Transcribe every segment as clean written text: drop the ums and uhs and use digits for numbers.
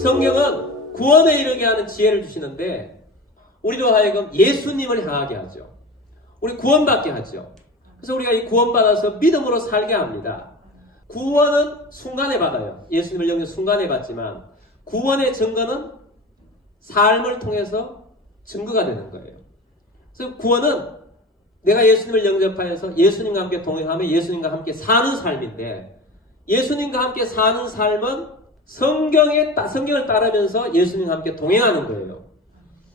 성경은 구원에 이르게 하는 지혜를 주시는데 우리로 하여금 예수님을 향하게 하죠. 우리 구원받게 하죠. 그래서 우리가 이 구원받아서 믿음으로 살게 합니다. 구원은 순간에 받아요. 예수님을 영접 순간에 받지만 구원의 증거는 삶을 통해서 증거가 되는 거예요. 그래서 구원은 내가 예수님을 영접하여서 예수님과 함께 동행하며 예수님과 함께 사는 삶인데 예수님과 함께 사는 삶은 성경을 따르면서 예수님과 함께 동행하는 거예요.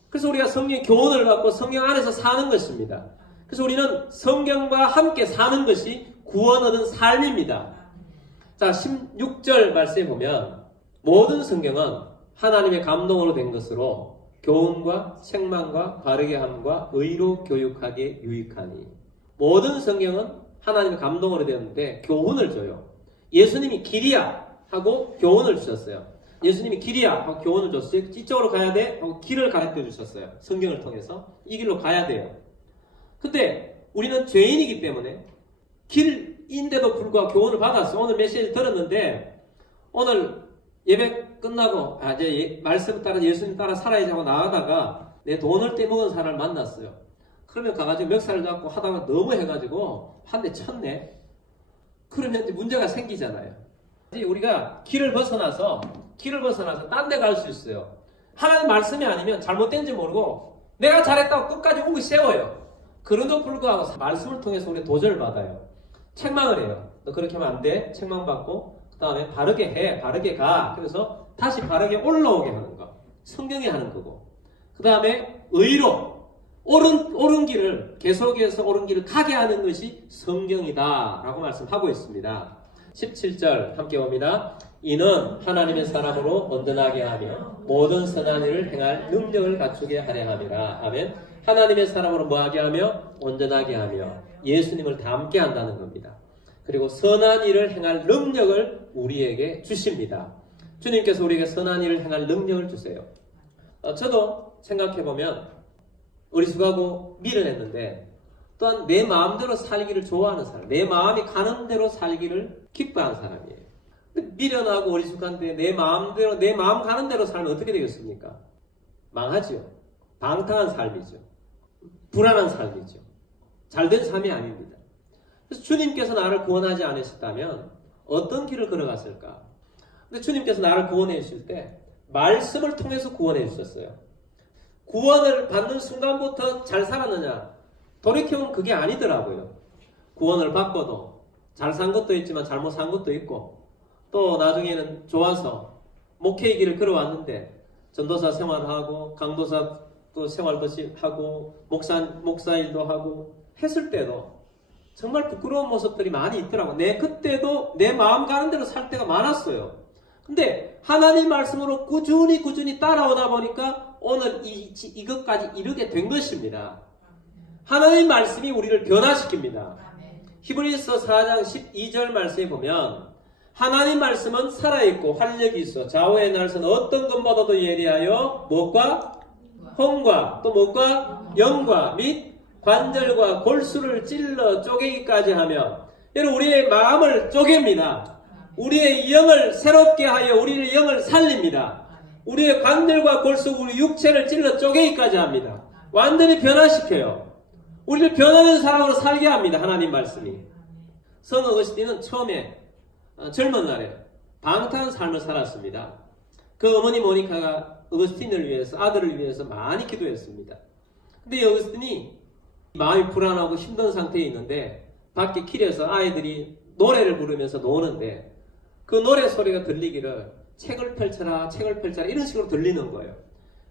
그래서 우리가 성경의 교훈을 받고 성경 안에서 사는 것입니다. 그래서 우리는 성경과 함께 사는 것이 구원 얻은 삶입니다. 자, 16절 말씀에 보면 모든 성경은 하나님의 감동으로 된 것으로 교훈과 책망과 바르게 함과 의로 교육하기에 유익하니. 모든 성경은 하나님의 감동으로 되었는데 교훈을 줘요. 예수님이 길이야 하고 교훈을 주셨어요. 예수님이 길이야 하고 교훈을 줬어요. 이쪽으로 가야 돼 하고 길을 가르쳐 주셨어요. 성경을 통해서 이 길로 가야 돼요. 근데 우리는 죄인이기 때문에 길인데도 불구하고 교훈을 받았어요. 오늘 메시지 들었는데 오늘 예배 끝나고 이제 말씀 따라 예수님 따라 살아야지 하고 나가다가 내 돈을 떼먹은 사람을 만났어요. 그러면 가가지고 멱살을 잡고 하다가 너무 해가지고 한 대 쳤네. 그러면 이제 문제가 생기잖아요. 우리가 길을 벗어나서 딴 데 갈 수 있어요. 하나님 말씀이 아니면 잘못된지 모르고 내가 잘했다고 끝까지 웅이 세워요. 그런데도 불구하고 말씀을 통해서 우리 도전을 받아요. 책망을 해요. 너 그렇게 하면 안 돼. 책망받고 그 다음에 바르게 해. 바르게 가. 그래서 다시 바르게 올라오게 하는 거. 성경이 하는 거고. 그 다음에 의로 옳은 길을 계속해서 옳은 길을 가게 하는 것이 성경이다 라고 말씀하고 있습니다. 17절 함께 봅니다. 이는 하나님의 사람으로 온전하게 하며 모든 선한 일을 행할 능력을 갖추게 하려 함이라. 아멘. 하나님의 사람으로 뭐하게 하며 온전하게 하며 예수님을 닮게 한다는 겁니다. 그리고 선한 일을 행할 능력을 우리에게 주십니다. 주님께서 우리에게 선한 일을 행할 능력을 주세요. 저도 생각해보면 어리숙하고 미련했는데 또한 내 마음대로 살기를 좋아하는 사람, 내 마음이 가는 대로 살기를 기뻐하는 사람이에요. 미련하고 어리숙한데 내 마음 가는 대로 살면 어떻게 되겠습니까? 망하죠. 방탕한 삶이죠. 불안한 삶이죠. 잘된 삶이 아닙니다. 그래서 주님께서 나를 구원하지 않으셨다면 어떤 길을 걸어갔을까? 근데 주님께서 나를 구원해 주실 때 말씀을 통해서 구원해 주셨어요. 구원을 받는 순간부터 잘 살았느냐? 돌이켜보면 그게 아니더라고요. 구원을 받고도 잘 산 것도 있지만 잘못 산 것도 있고 또 나중에는 좋아서 목회의 길을 걸어왔는데 전도사 생활하고 강도사 또 생활도 하고 목사 일도 하고 했을 때도 정말 부끄러운 모습들이 많이 있더라고요. 그때도 내 마음 가는 대로 살 때가 많았어요. 근데 하나님 말씀으로 꾸준히 따라오다 보니까 오늘 이것까지 이르게 된 것입니다. 하나님 말씀이 우리를 변화시킵니다. 히브리서 4장 12절 말씀에 보면 하나님 말씀은 살아있고 활력이 있어 좌우의 날선 어떤 것보다도 예리하여 무엇과? 혼과 또 무엇과? 영과 및 관절과 골수를 찔러 쪼개기까지 하며 여러분 우리의 마음을 쪼갭니다. 우리의 영을 새롭게 하여 우리의 영을 살립니다. 우리의 관절과 골수 우리 육체를 찔러 쪼개기까지 합니다. 완전히 변화시켜요. 우리를 변하는 사람으로 살게 합니다. 하나님 말씀이. 성 어거스틴은 처음에 젊은 날에 방탕한 삶을 살았습니다. 그 어머니 모니카가 어거스틴을 위해서 아들을 위해서 많이 기도했습니다. 근데 이 어거스틴이 마음이 불안하고 힘든 상태에 있는데 밖에 길에서 아이들이 노래를 부르면서 노는데 그 노래 소리가 들리기를 책을 펼쳐라 이런 식으로 들리는 거예요.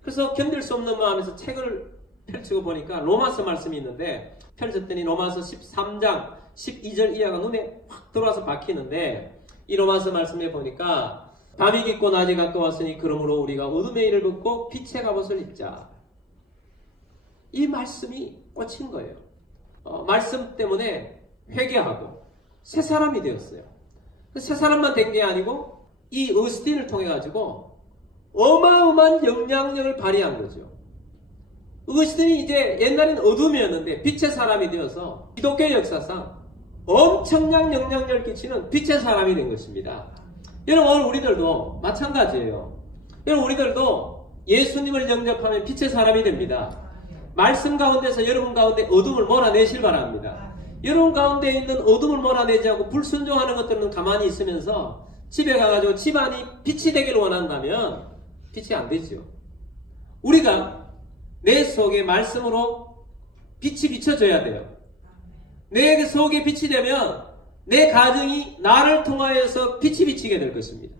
그래서 견딜 수 없는 마음에서 책을 펼치고 보니까 로마서 말씀이 있는데 펼쳤더니 로마서 13장 12절 이하가 눈에 확 들어와서 박히는데 이 로마서 말씀에 보니까 밤이 깊고 낮이 가까웠으니 그러므로 우리가 어둠의 일을 벗고 빛의 갑옷을 입자. 이 말씀이 꽂힌 거예요. 말씀 때문에 회개하고 새 사람이 되었어요. 새 사람만 된 게 아니고 이 어거스틴을 통해 가지고 어마어마한 영향력을 발휘한 거죠. 어거스틴이 이제 옛날에는 어둠이었는데 빛의 사람이 되어서 기독교 역사상 엄청난 영향력을 끼치는 빛의 사람이 된 것입니다. 여러분 오늘 우리들도 마찬가지예요. 여러분 우리들도 예수님을 영접하면 빛의 사람이 됩니다. 말씀 가운데서 여러분 가운데 어둠을 몰아내실 바랍니다. 여러분 가운데 있는 어둠을 몰아내지 않고 불순종하는 것들은 가만히 있으면서 집에 가가지고 집안이 빛이 되기를 원한다면 빛이 안 되죠. 우리가 내 속에 말씀으로 빛이 비춰져야 돼요. 내 속에 빛이 되면 내 가정이 나를 통하여서 빛이 비치게 될 것입니다.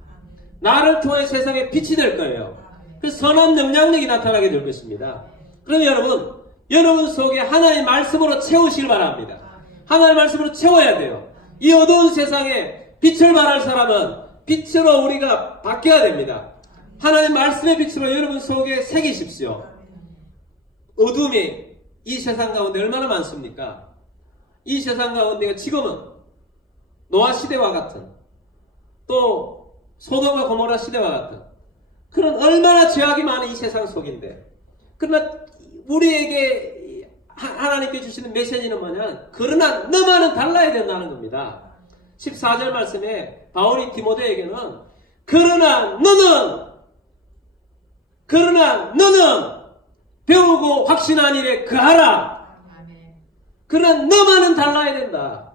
나를 통해 세상에 빛이 될 거예요. 그래서 선한 영향력이 나타나게 될 것입니다. 그러면 여러분 속에 하나님의 말씀으로 채우시길 바랍니다. 하나님의 말씀으로 채워야 돼요. 이 어두운 세상에 빛을 발할 사람은 빛으로 우리가 바뀌어야 됩니다. 하나님의 말씀의 빛으로 여러분 속에 새기십시오. 어둠이 이 세상 가운데 얼마나 많습니까? 이 세상 가운데가 지금은 노아 시대와 같은, 또 소돔과 고모라 시대와 같은 그런 얼마나 죄악이 많은 이 세상 속인데, 그러나 우리에게 하나님께 주시는 메시지는 뭐냐? 그러나 너만은 달라야 된다는 겁니다. 14절 말씀에 바울이 디모데에게는 그러나 너는 배우고 확신한 일에 그하라. 그러나 너만은 달라야 된다.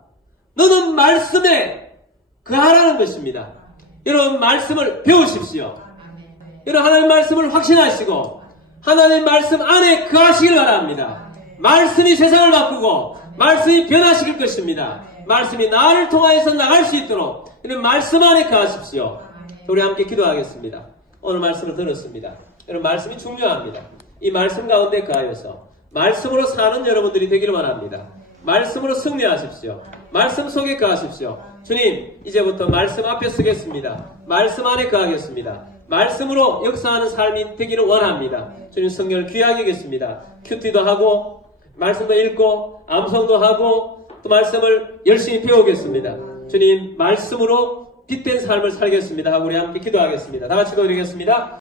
너는 말씀에 그하라는 것입니다. 여러분 말씀을 배우십시오. 여러분 하나님 말씀을 확신하시고 하나님 말씀 안에 그하시길 바랍니다. 말씀이 세상을 바꾸고 말씀이 변화시킬 것입니다. 말씀이 나를 통하여서 나갈 수 있도록 여러분 말씀 안에 그하십시오. 우리 함께 기도하겠습니다. 오늘 말씀을 들었습니다. 여러분 말씀이 중요합니다. 이 말씀 가운데 그하여서 말씀으로 사는 여러분들이 되기를 바랍니다. 말씀으로 승리하십시오. 말씀 속에 거하십시오. 주님, 이제부터 말씀 앞에 서겠습니다. 말씀 안에 거하겠습니다. 말씀으로 역사하는 삶이 되기를 원합니다. 주님, 성경을 귀하게 하겠습니다. 큐티도 하고 말씀도 읽고 암송도 하고 또 말씀을 열심히 배우겠습니다. 주님, 말씀으로 빛된 삶을 살겠습니다 하고 우리 함께 기도하겠습니다. 다 같이 기도드리겠습니다.